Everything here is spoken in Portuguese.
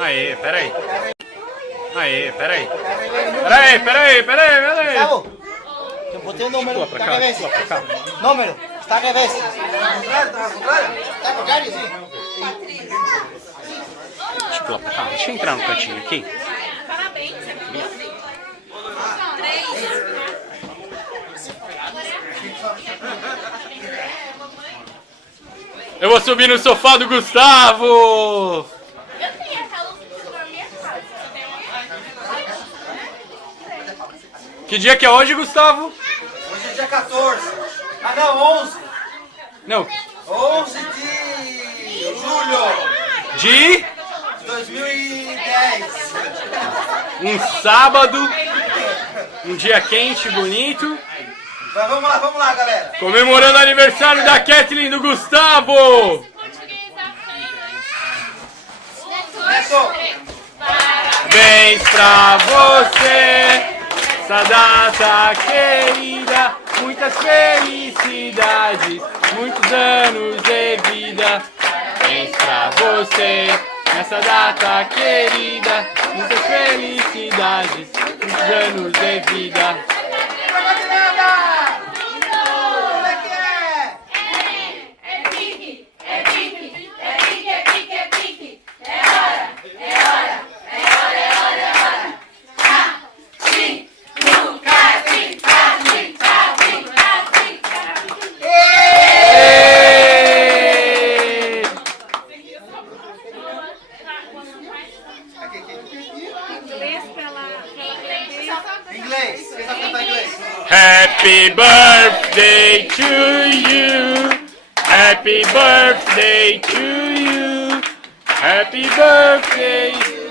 Aê, peraí. Aê, peraí. Peraí. Gustavo, te botei o número. Pula pra cá, pula pra cá. Número, está al revés. Está al contrario, sí. Deixa eu pular pra cá. Deixa eu entrar no cantinho aqui. Eu vou subir no sofá do Gustavo! Eu tenho essa luz na minha casa. Que dia que é hoje, Gustavo? Hoje é dia 14. Ah, não, 11. Não, 11 de julho de de 2010. um sábado, um dia quente, bonito, Mas vamos lá, galera. comemorando o aniversário da Kathleen e do Gustavo! Neto, Parabéns pra você, essa data querida, muitas felicidades, muitos anos de vida. Parabéns pra você, nessa data querida, muitas felicidades, muitos anos de vida. como é que é? É pique, é pique, é pique, é pique, é pique. É hora, é hora, é hora, é hora, é hora. Assim, nunca assim, assim, assim, assim. Inglês, quem sabe cantar inglês? Happy birthday to you. Happy birthday to you. Happy birthday.